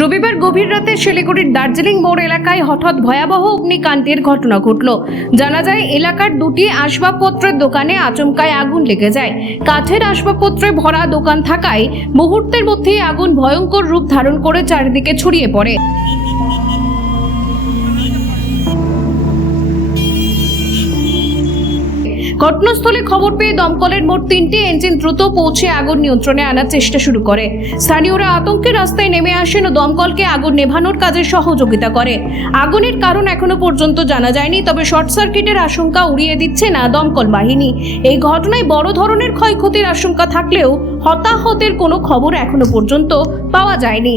রবিবার গভীর রাতে শিলিগুড়ির দার্জিলিং মোড় এলাকায় হঠাৎ ভয়াবহ অগ্নিকাণ্ডের ঘটনা ঘটল। জানা যায়, এলাকার দুটি আসবাবপত্রের দোকানে আচমকায় আগুন লেগে যায়। কাঠের আসবাবপত্রে ভরা দোকান থাকায় মুহূর্তের মধ্যেই আগুন ভয়ঙ্কর রূপ ধারণ করে চারিদিকে ছড়িয়ে পড়ে। ঘটনাস্থলে খবর পেয়ে দমকলের মোট তিনটি ইঞ্জিন দ্রুত পৌঁছে আগুন নিয়ন্ত্রণে আনার চেষ্টা শুরু করে। স্থানীয়রা আতঙ্কে রাস্তায় নেমে আসেন ও দমকলকে আগুন নেভানোর কাজে সহযোগিতা করে। আগুনের কারণ এখনও পর্যন্ত জানা যায়নি, তবে শর্ট সার্কিটের আশঙ্কা উড়িয়ে দিচ্ছে না দমকল বাহিনী। এই ঘটনায় বড় ধরনের ক্ষয়ক্ষতির আশঙ্কা থাকলেও হতাহতের কোনো খবর এখনও পর্যন্ত পাওয়া যায়নি।